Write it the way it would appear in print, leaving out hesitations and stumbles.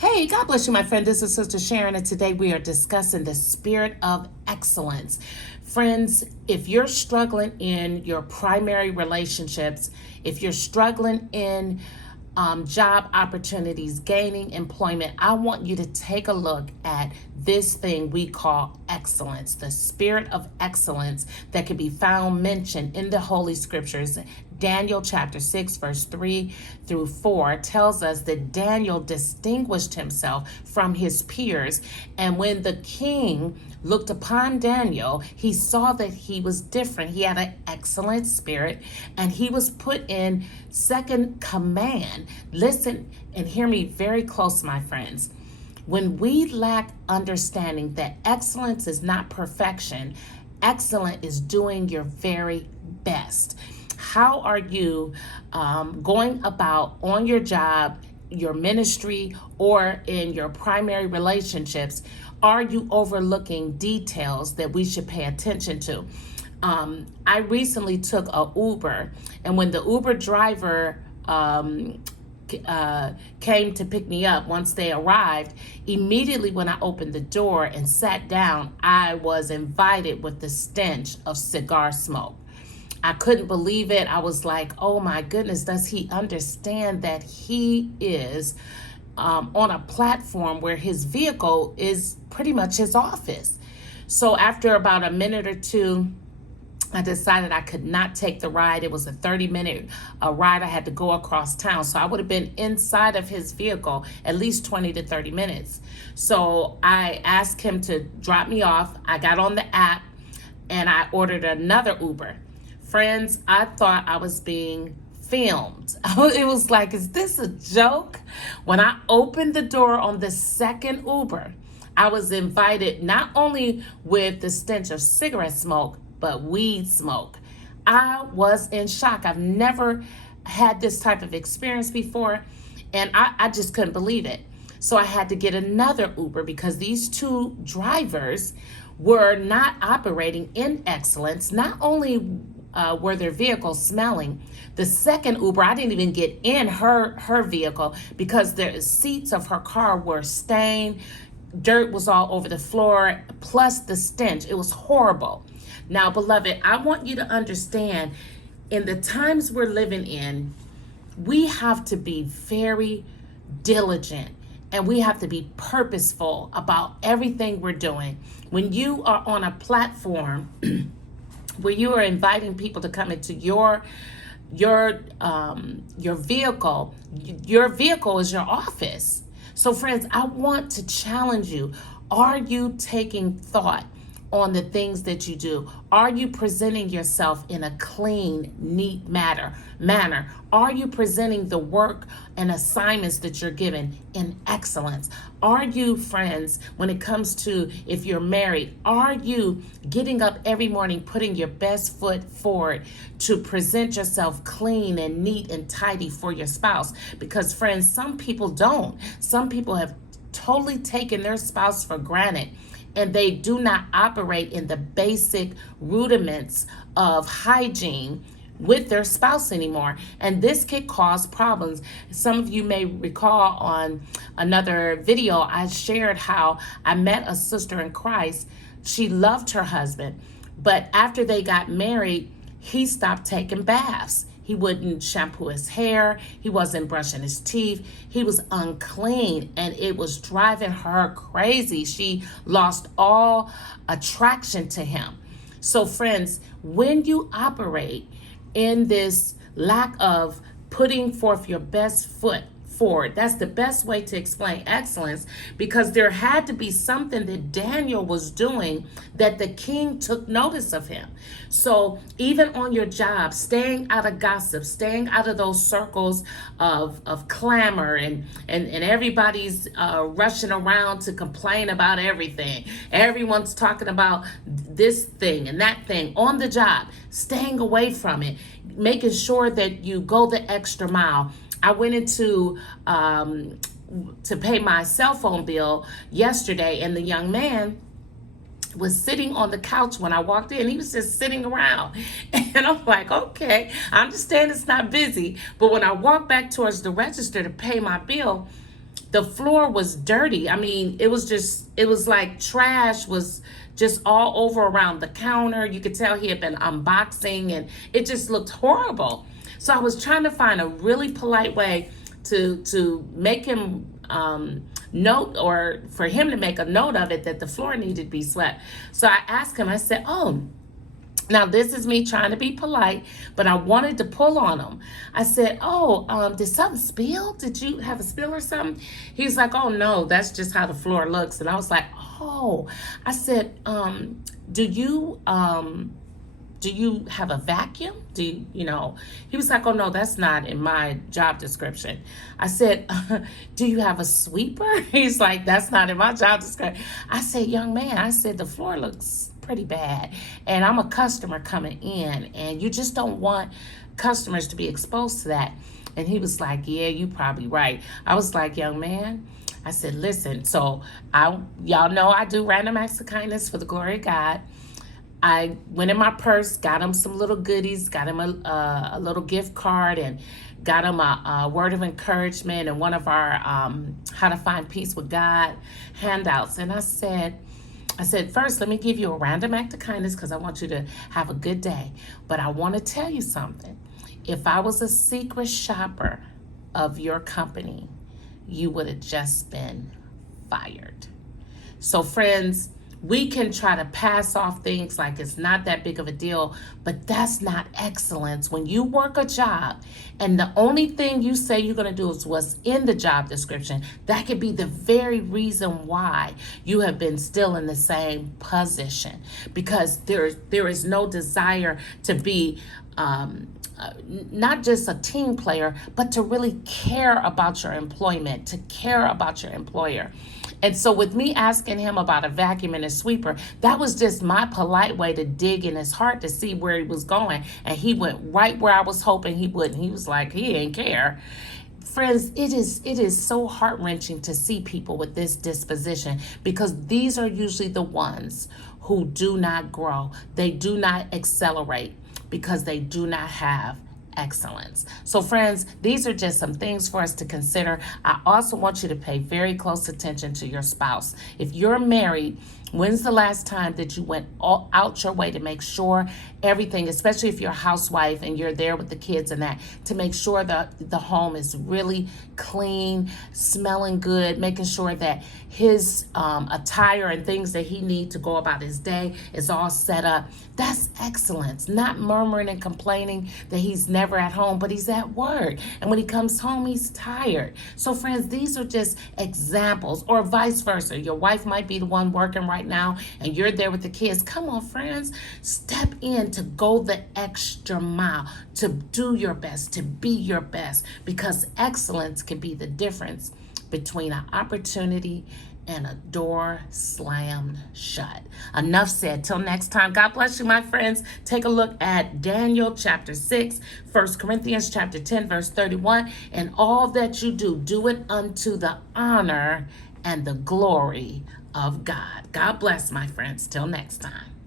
Hey, God bless you, my friend. This is Sister Sharon, and today we are discussing the spirit of excellence. Friends, if you're struggling in your primary relationships, if you're struggling in job opportunities, gaining employment, I want you to take a look at this thing we call excellence, the spirit of excellence that can be found mentioned in the Holy Scriptures. Daniel chapter 6, verse 3 through 4 tells us that Daniel distinguished himself from his peers. And when the king looked upon Daniel, he saw that he was different. He had an excellent spirit, and he was put in second command. Listen and hear me very close, my friends. When we lack understanding that excellence is not perfection, excellent is doing your very best. How are you going about on your job, your ministry, or in your primary relationships? Are you overlooking details that we should pay attention to? I recently took a Uber, and when the Uber driver came to pick me up, once they arrived, immediately when I opened the door and sat down, I was invited with the stench of cigar smoke. I couldn't believe it. I was like, oh my goodness, does he understand that he is on a platform where his vehicle is pretty much his office? So after about a minute or two, I decided I could not take the ride. It was a 30-minute ride. I had to go across town. So I would have been inside of his vehicle at least 20 to 30 minutes. So I asked him to drop me off. I got on the app and I ordered another Uber. Friends, I thought I was being filmed. It was like, is this a joke? When I opened the door on the second Uber, I was invited not only with the stench of cigarette smoke, but weed smoke. I was in shock. I've never had this type of experience before, and I just couldn't believe it. So I had to get another Uber because these two drivers were not operating in excellence. Not only were their vehicles smelling, the second Uber, I didn't even get in her vehicle because the seats of her car were stained. Dirt was all over the floor, plus the stench. It was horrible. Now, beloved, I want you to understand, in the times we're living in, we have to be very diligent and we have to be purposeful about everything we're doing. When you are on a platform where you are inviting people to come into your vehicle, your vehicle is your office. So friends, I want to challenge you. Are you taking thought on the things that you do? Are you presenting yourself in a clean, neat manner? Are you presenting the work and assignments that you're given in excellence? Are you, friends, when it comes to if you're married, are you getting up every morning, putting your best foot forward to present yourself clean and neat and tidy for your spouse? Because friends, some people don't. Some people have totally taken their spouse for granted, and they do not operate in the basic rudiments of hygiene with their spouse anymore. And this could cause problems. Some of you may recall on another video, I shared how I met a sister in Christ. She loved her husband, but after they got married, he stopped taking baths. He wouldn't shampoo his hair. He wasn't brushing his teeth. He was unclean, and it was driving her crazy. She lost all attraction to him. So friends, when you operate in this lack of putting forth your best foot forward, that's the best way to explain excellence, because there had to be something that Daniel was doing that the king took notice of him. So even on your job, staying out of gossip, staying out of those circles of clamor and everybody's rushing around to complain about everything. Everyone's talking about this thing and that thing on the job, staying away from it, making sure that you go the extra mile. I went into to pay my cell phone bill yesterday, and the young man was sitting on the couch when I walked in. He was just sitting around. And I'm like, okay, I understand it's not busy. But when I walked back towards the register to pay my bill, The floor was dirty. I mean, it was like trash was just all over around the counter. You could tell he had been unboxing and it just looked horrible. So I was trying to find a really polite way to make him note, or for him to make a note of it, that the floor needed to be swept. So I asked him, I said, oh, now this is me trying to be polite, but I wanted to pull on him. I said, oh, did something spill? Did you have a spill or something? He's like, oh no, that's just how the floor looks. And I was like, oh. I said, do you have a vacuum? He was like, oh no, that's not in my job description. I said, do you have a sweeper? He's like, that's not in my job description. I said, young man, I said, the floor looks pretty bad and I'm a customer coming in and you just don't want customers to be exposed to that. And he was like, yeah, you probably right. I was like, young man, I said, listen, so y'all know I do random acts of kindness for the glory of God. I went in my purse, got him some little goodies, got him a little gift card, and got him a word of encouragement and one of our How to Find Peace with God handouts. And I said, first, let me give you a random act of kindness because I want you to have a good day. But I want to tell you something. If I was a secret shopper of your company, you would have just been fired. So friends, we can try to pass off things like it's not that big of a deal, but that's not excellence. When you work a job and the only thing you say you're going to do is what's in the job description, that could be the very reason why you have been still in the same position, because there is no desire to be not just a team player, but to really care about your employment, to care about your employer. And so with me asking him about a vacuum and a sweeper, that was just my polite way to dig in his heart to see where he was going. And he went right where I was hoping he wouldn't. He was like, he ain't care. Friends, it is so heart-wrenching to see people with this disposition, because these are usually the ones who do not grow. They do not accelerate because they do not have excellence. So friends, these are just some things for us to consider. I also want you to pay very close attention to your spouse. If you're married, when's the last time that you went out your way to make sure everything, especially if you're a housewife and you're there with the kids and that, to make sure that the home is really clean, smelling good, making sure that his attire and things that he needs to go about his day is all set up? That's excellence. Not murmuring and complaining that he's never at home, but he's at work. And when he comes home, he's tired. So friends, these are just examples, or vice versa. Your wife might be the one working right now and you're there with the kids. Come on, friends, step in to go the extra mile, to do your best, to be your best, because excellence can be the difference between an opportunity and a door slammed shut. Enough said. Till next time, God bless you, my friends. Take a look at Daniel chapter 6, 1 Corinthians chapter 10, verse 31. And all that you do, do it unto the honor and the glory of God. God bless, my friends. Till next time.